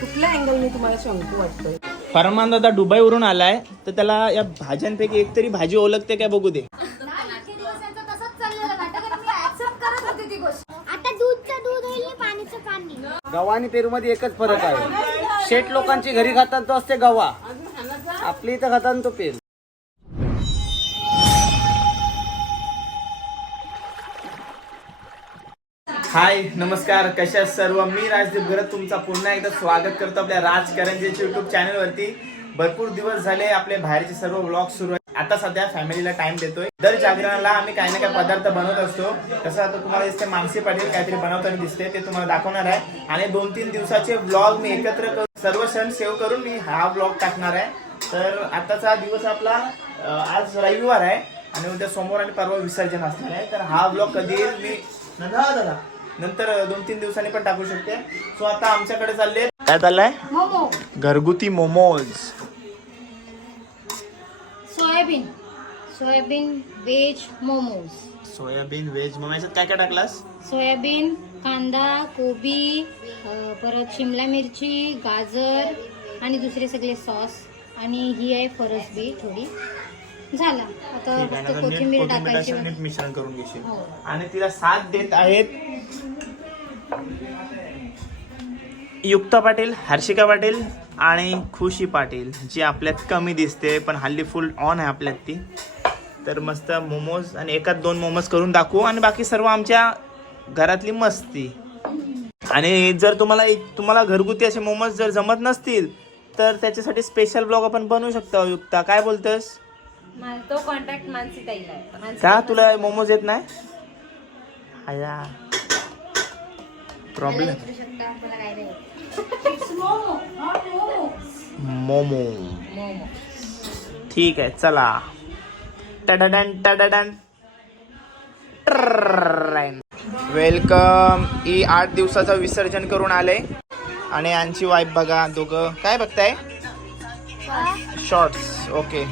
कुठल्या अँगलने तुम्हाला शंकू वाटतोय? फरमान दादा दुबईवरून आलाय तर त्याला या भाज्यांपैकी एक तरी भाजी ओळखते काय बघू दे. आता दूधचं दूध होईल आणि पाणीचं पाणी. गव्हा आणि पेरू मध्ये एकच फरक आहे. शेठ लोकांची घरी खातात तो असते गव्हा. आपली इथं खातात तो पेरू. हाय नमस्कार कशा सर्व? मी राजदीप गरज तुमचा पुन्हा एकदा स्वागत करतो आपल्या राजकरंजीच्या युट्यूब चॅनल वरती. भरपूर दिवस झाले आपले बाहेरचे सर्व ब्लॉग सुरू आहेत. आता सध्या फॅमिलीला टाइम देतोय. दर जागरणाला आम्ही काही ना काही पदार्थ बनवत असतो. तसं आता तुम्हाला दिसते मानसी पाटील काहीतरी बनवताना दिसते ते तुम्हाला दाखवणार आहे. आणि दोन तीन दिवसाचे ब्लॉग मी एकत्र करून सर्व सण सेव्ह करून मी हा ब्लॉग टाकणार आहे. तर आताचा दिवस आपला आज रविवार आहे. आणि उद्या सोमवार आणि परवा विसर्जन असणार आहे. तर हा ब्लॉग कधी येईल मी दादा नंतर दोन तीन दिवसांनी पण टाकू शकते. सो आता आमच्याकडे चालले काय चाललंय? मोमो. घरगुती momos. Soybean. Soybean veg momos. Soybean veg मग याच्यात काय काय टाकलास? सोयाबीन कांदा कोबी अ, परत शिमला मिरची गाजर आणि दुसरे सगळे सॉस. आणि ही आहे फरसबी थोडी. झाला. आता ठीक आहे फक्त ना, तर नीट कोथिंबीर कोथिंबीर टाकायची टाकून नीट मिश्रण करून घेशील. हो. आणि तिला साथ देत आहेत युक्ता पाटील हर्षिका पाटील आणि खुशी पाटील जी आपल्यात कमी दिसते पण हल्ली फुल ऑन आहे आपल्यात ती. तर मस्त मोमोज आणि एकात दोन मोमोज करून दाखवू. आणि बाकी सर्व आमच्या घरातली मस्ती. आणि जर तुम्हाला तुम्हाला घरगुती असे मोमोज जर जमत नसतील तर त्याच्यासाठी स्पेशल ब्लॉग आपण बनवू शकतो युक्ता. काय बोलतोस तो कॉन्टॅक्ट मानसी ताईला आहे. मानसी का तुला मोमोज येत नाही? आया. प्रॉब्लेम विचारू शकता मला काय नाही It's मोमो not मोमो मोमो ठीक आहे चला. टडडन टडडन वेलकम ई आठ दिवसाचं विसर्जन करून आले आणि यांची वाईफ बघा दोघं काय बघताय शॉर्ट्स ओके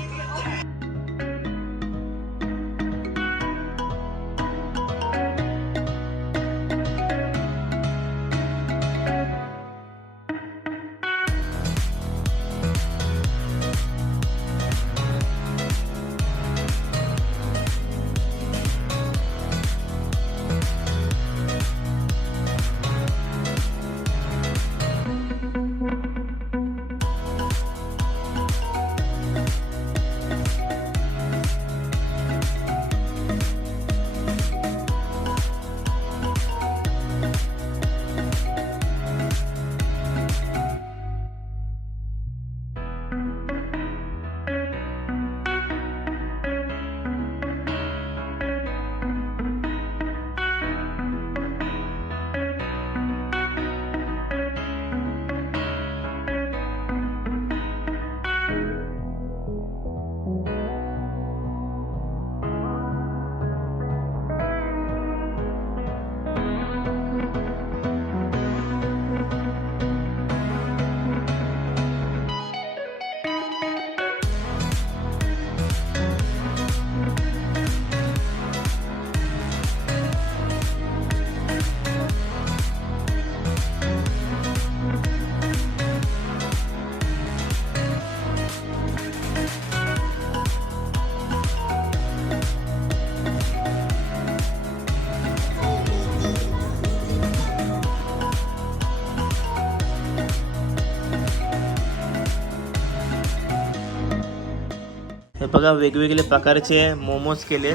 बघा वेगवेगळे प्रकारचे मोमोज केले.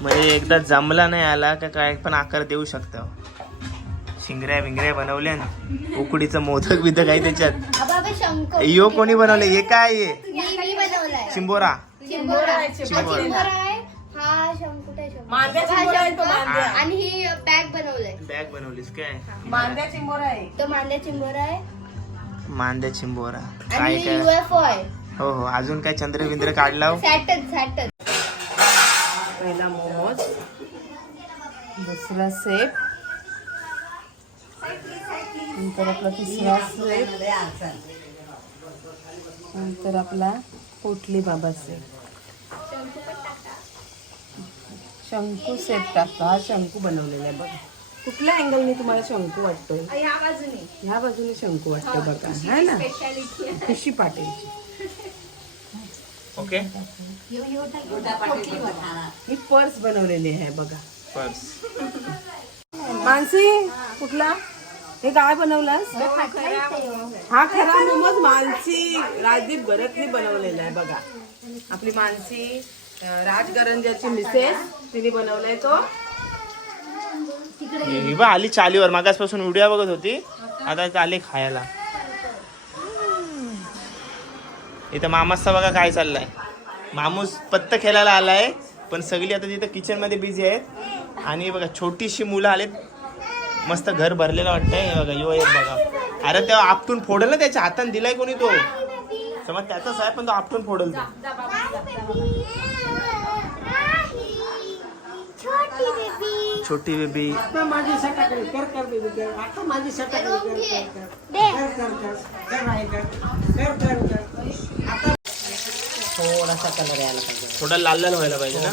म्हणजे एकदा जमला नाही आला का काय पण आकार देऊ शकता. शिंगऱ्या बिंगऱ्या बनवल्या ना उकडीचं मोदक बिदक आहे त्याच्यात. यो कोणी बनवले हे काय आहे? हा हा हा. मांद्या. आणि ही बॅग बनवलंय. बॅग बनवलीस काय? मांद्या चिंबोरा आहे. तो मांद्या चिंबोरा आहे. मांद्या चिंबोरा काय काय? हो हो. अजून काय चंद्र बिंद्र काढला हो? सॅटन सॅटन पहिला मोमोज. दुसरा सेप नंतर आपला तिसरा सेप नंतर आपला पोटली बाबा सेप शंकू सेप टाकतो हा शंकू बनवलेला आहे बघा. कुठल्या अँगलने तुम्हाला शंकू वाटतोय? ह्या बाजूने. ह्या बाजूने शंकू वाटतोय बघा. है ना? खुशी पाटीलची. ओके. ही पर्स बनवलेली आहे बघा. पर्स. मानसी कुठला? हे काय बनवलास? हा खरा मोमोज मानसी राजदीप गरतनी बनवलेला आहे बघा. आपली मानसी राजगरंजाची मिसेस तिने बनवलाय तो. ही बा आली चालीवर. मागासपासून व्हिडिओ बघत होती. आता आली खायला. इथं मामासचा बघा काय चाललाय. मामूस पत्त खेळायला आलाय पण सगळी आता तिथं किचनमध्ये बिझी आहेत. आणि बघा छोटीशी मुलं आलेत. मस्त घर भरलेलं वाटतंय. हे बघा यो एक बघा. अरे तेव्हा आपटून फोडल ना त्याच्या हाताने? दिलाय कोणी तो? समज त्याचाच आहे पण तो आपटून फोडल तो. छोटी बेबी माझी सटाकडी कर कर बेबी कर. आता माझी सटाकडी कर कर कर. कर कर आहे कर. कर कर कर. थोडासा कलर यायला पाहिजे? थोडा लाल लाल व्हायला पाहिजे ना?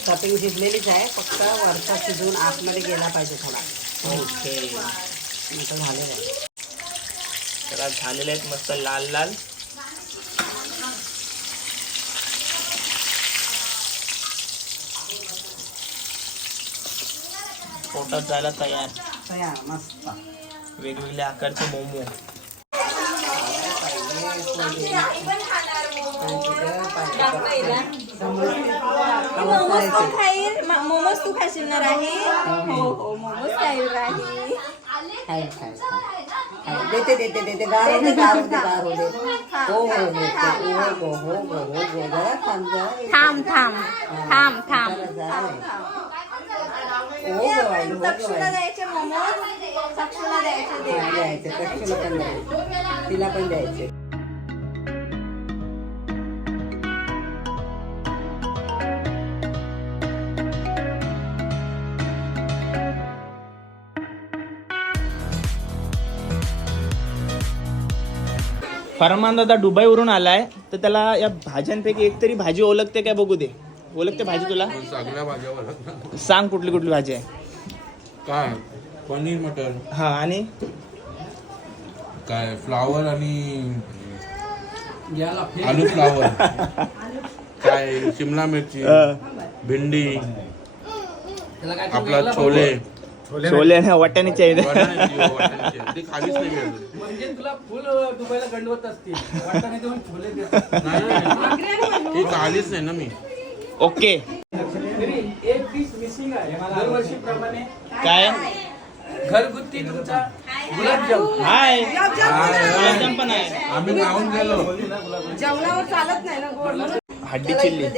स्टार्टिंग शिजलेलीच आहे फक्त वरचा शिजून आतमध्ये गेला पाहिजे थोडा. ओके. नंतर झालेलं आहे तर आज झालेले आहेत मस्त लाल लाल. पोटात जायला तयार. तयार मस्त. वेगवेगळ्या आकारचे मोमो. मोमोज तू खाईल मोमोज तू खाशील ना राही हो हो मोमोज खाईल राही देते देते देते गारो दे गारो दे गारो दे हो हो हो हो हो हो हो हो हो जरा थांब थांब थांब थांब थांब हो गं बाई, हो गं द्यायचे मोमोज द्यायचे तिला पण द्यायचे फरमान दादा दुबईवरून आलाय तर त्याला या भाज्यांपैकी एक तरी भाजी ओळखते काय बघू दे. ओळखते भाजी तुला? सगळ्या भाज्या ओळखतात. सांग कुठली कुठली भाजी आहे. काय? पनीर मटर. हा आणि? काय? फ्लावर आणि आलू फ्लावर. काय? शिमला मिरची भेंडी आपला छोले. छोले आणि वाटाण्याची आहे नाही मी अजून. म्हणजे तुला फुल दुबईला गंडवत असतील. वाटाणे देऊन छोले देतात नाही, नाही. ती खालीच नाही ना मी. ओके. एक पीस मिसिंग आहे. दरवर्षीप्रमाणे काय? घरगुती तुमचा गुलाबजाम. हाय. गुलाबजाम पण आहे. आम्ही गाऊन गेलो. जेवणावर चालत नाही ना गोड म्हणून हड्डी चिल्ली.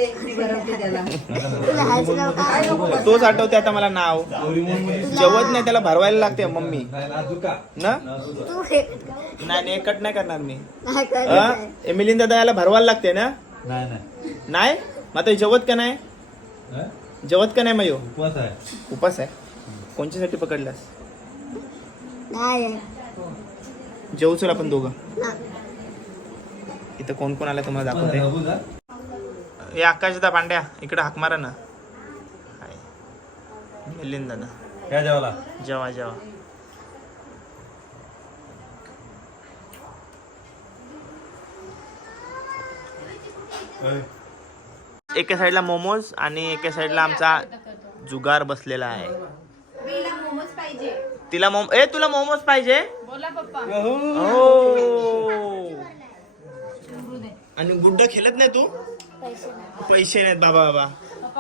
तोच आठवते आता मला नाव. जेवत नाही त्याला भरवायला लागते मम्मी. ना? नाही नाही कट नाही करणार मी. मिलिंद दादा याला भरवायला लागते ना? नाही मग आता जेवत का नाही? जेवत का नाही मयो उपास आहे. कोणच्यासाठी पकडलास? जेवू चल आपण दोघं. इथं कोण कोण आलं तुम्हाला दाखवते. हे आकाशदा पांड्या इकडे हाक मारा ना. हाय. मिलिंद जेवा जेवा. एका साईडला मोमोज आणि एका साईडला आमचा जुगार बसलेला आहे. मोमोज पाहिजे. तिला मोम ए तुला मोमोज पाहिजे? बोला पप्पा. हो. आणि गुड्डा खेळत नाही तू? पैसे नाहीत बाबा बाबा.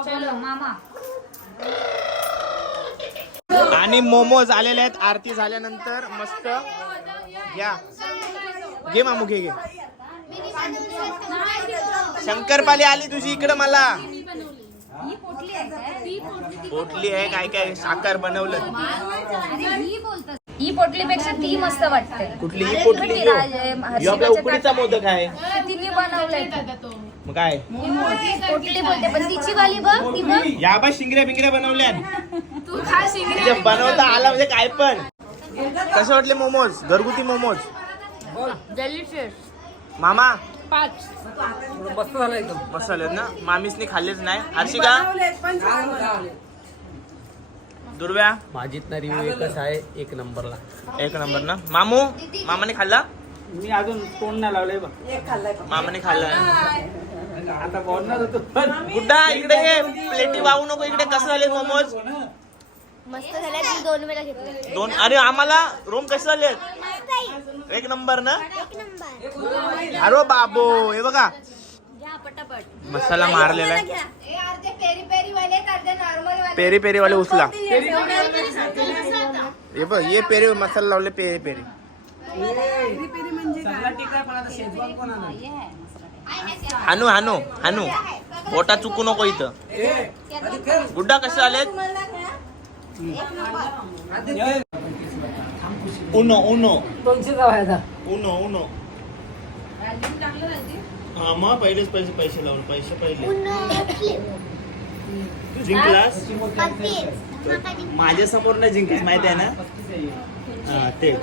चलो मामा. आणि मोमोज आलेले आहेत आरती झाल्यानंतर मस्त. या. घे मामू घे घे. शंकरपाली आली तुझी इकडं मला. पोटली आहे काय काय साखर बनवलं. ही पोटलीपेक्षा ती मस्त वाटते. कुठली ही पोटली? उकडीचा मोदक आहे. तिने बनवलंय. मग काय? पोटली बोलते पण तिची वाली बघ ती बघ या बा शिंगऱ्या बिंगऱ्या बनवल्या म्हणजे बनवता आला म्हणजे काय पण. कसे वाटले मोमोज? घरगुती मोमोज? डेलिशियस मामा? मस्त झालं एकदम मस्त ना? मामीसनी खाल्लेच नाही. हर्षिका? दुर्व्या? माझीत रिव्ह्यू एकच आहे एक नंबरला एक नंबर ना? मामू? मामाने खाल्ला? मी अजून तोंड नाही लावलंय बघ. मामाने खाल्ला. आता बोलणार होतो पण गुड्डा इकडे ये. प्लेटी वाहू नको इकडे. कसं झाले मोमोज? मस्त झाल्या मी दोन वेळा घेतले. दोन अरे आम्हाला रूम कसे झाले? एक नंबर ना? अरे बाबो हे बघा. मसाला मारलेला आहे. अर्धे पेरी पेरी वाले अर्धे नॉर्मल वाले पेरी पेरी वाले उचला हे बघ ये पेरी मसाला लावले पेरी पेरी. हानू हानू हानू. पोटा चुकू नको इथं. गुड्डा कसे आलेत? Uno Uno. Uno Uno. हा मग पहिलेच पैसे पैसे लावून पैसे पहिले. जिंकलास? माझ्यासमोर नाही जिंकलीस माहिती आहे ना? हा तेच.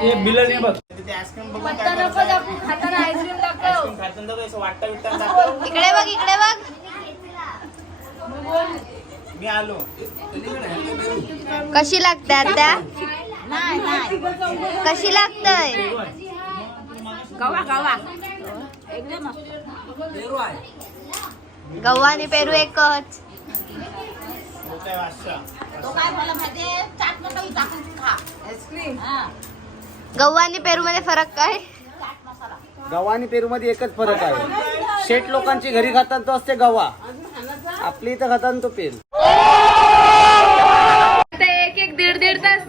हे बिलं नाही बघ. इकडे बघ इकडे बघ. मी आलो. कशी लागते आता कशी लागतय? गव्हा आणि पेरू एकच. काय गव्हा आणि पेरू मध्ये फरक काय? गव्हा आणि पेरू मध्ये एकच फरक आहे. शेट लोकांची घरी खातात तो असते गव्हा आपली इथं खातात तो पेरू. एक एक दीड दीड तास.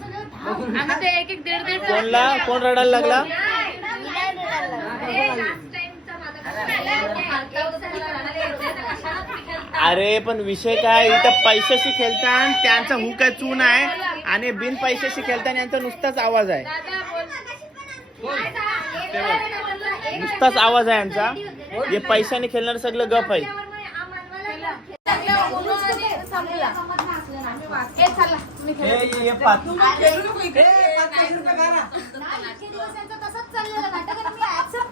एक एक दीड दीड कोणला? कोण रडायला लागला? अरे पण विषय काय? इथं पैशाशी खेळताना त्यांचा हुक आहे चून आहे. आणि बिन पैशाशी खेळताना यांचा नुसताच आवाज आहे. नुसताच आवाज आहे यांचा. हे पैशाने खेळणार सगळं गप आहे. हे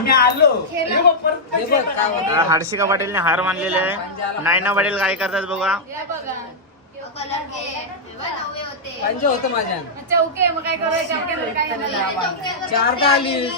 आम्ही आलो. हर्षिका पाटीलने हार मानलेले आहे. नायना पाटील काय करतात बघा. होतं. माझ्या. चौके मग काय करायचं? चारदा आली.